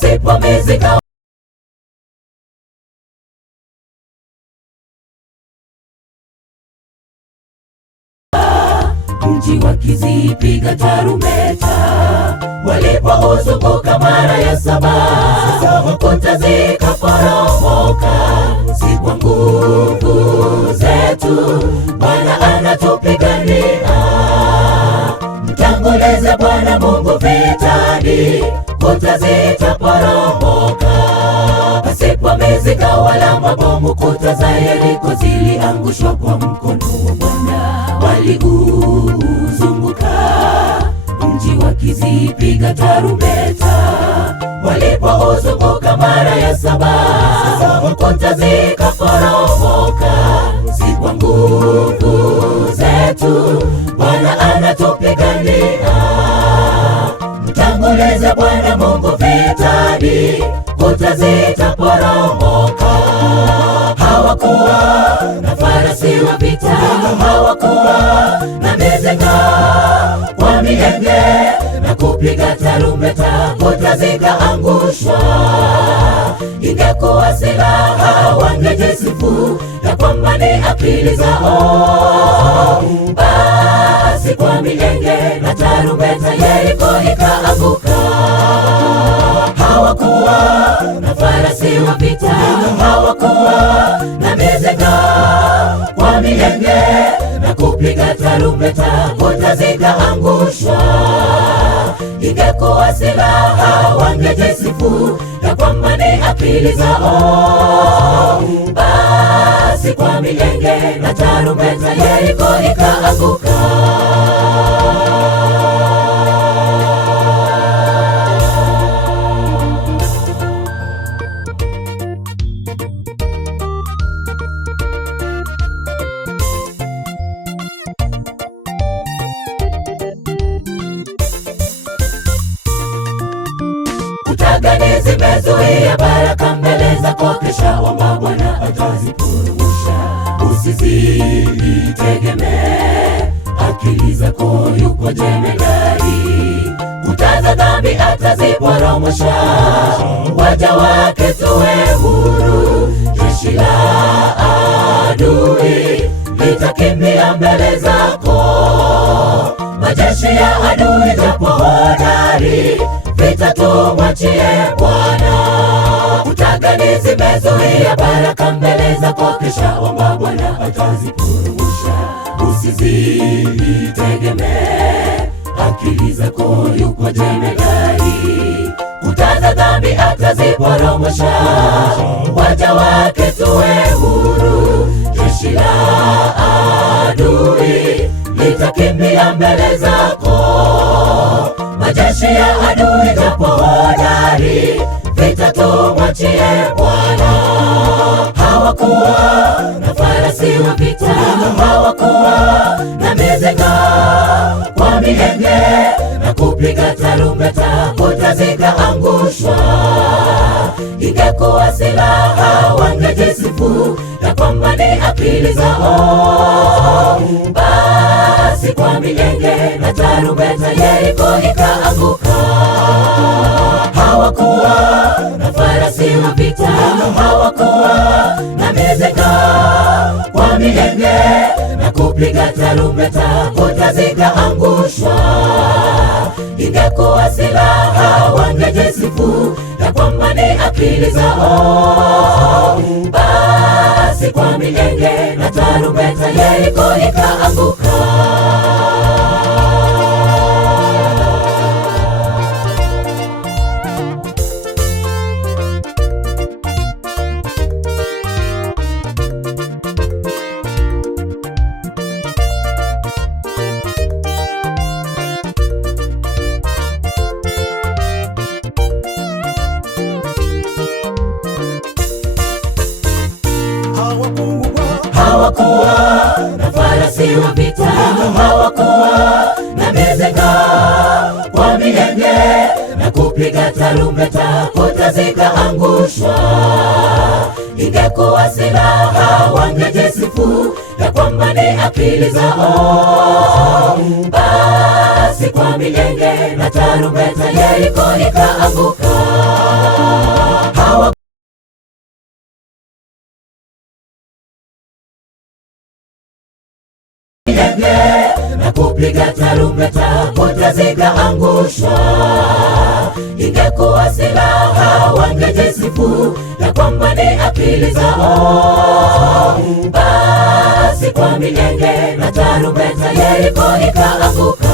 pasipo mizinga. Mji wakizipiga tarumbeta, walipouzunguka mara ya 7, kuta zikaporomoka. Si kwa nguvu zetu, Bwana anatupigania. Mtangulize Bwana Mungu vitani, kuta zitaporomoka. Pasipo mizinga wala mabomu, kuta za Yeriko ziliangushwa kwa mkono wa Bwana. Waliuzunguka mji wakizipiga tarumbeta, walipouzunguka mara ya 7, kuta zikaporomoka. Si kwa nguvu zetu, Bwana anatupigania. Mtangulize Bwana Mungu vitani, kuta zitaporomoka. Hawakuwa na farasi wa vita, hawakuwa na mizinga kwa mienge na kupiga tarumbeta, kuta zikaangushwa. Ingekuwa silaha, wangejisifu ya kwamba ni akili zao. Basi kwa mienge na tarumbeta, Yeriko ikaanguka. Hawakuwa na farasi wa vita, hawakuwa na mizinga kwa mienge na kupiga tarumbeta, kuta zikaangushwa. Ingekuwa silaha, wangejisifu ya kwamba ni akili zao. Basi kwa mienge na tarumbeta, Yeriko ikaanguka. Gani zimezuia baraka mbele zako, kisha omba Bwana atazipurusha. Usizitegemee akili zako, yuko jemedari. Kuta za dhambi ataziporomosha, waja wake tuwe huru. Jeshi la adui litakimbia mbele zako, majeshi ya adui japo hodari, vita tumwachie Bwana. Kuta gani zimezuia baraka mbele zako, kisha omba Bwana atazipurusha. Usizitegemee akili zako, yuko jemedari. Kuta za dhambi ataziporomosha, waja wake tuwe huru. Jeshi la adui litakimbia mbele zako, majeshi ya adui japo hodari, vita tumwachie Bwana. Hawakuwa na farasi wa vita, hawakuwa na mizinga kwa mienge na kupiga tarumbeta, kuta zikaangushwa. Ingekuwa silaha, wangejisifu ya kwamba ni akili zao. Basi kwa mienge na tarumbeta, Yeriko ikaanguka. Hawakuwa na farasi wa vita, hawakuwa na mizinga kwa mienge na kupiga tarumbeta, kuta zikaangushwa. Ingekuwa silaha, wangejisifu ya kwamba ni akili zao. Basi kwa mienge na tarumbeta, Yeriko ikaanguka. Hawakuwa na farasi wa vita, hawakuwa na mizinga kwa mienge na kupiga tarumbeta, kuta zikaangushwa. Ingekuwa silaha, wangejisifu ya kwamba ni akili zao. Basi kwa mienge na tarumbeta, Yeriko ikaanguka. kupiga tarumbeta, kuta zikaangushwa. Ingekuwa silaha wangejisifu ya kwamba ni akili zao. Basi kwa milenge na tarumbeta Yeriko ikaanguka.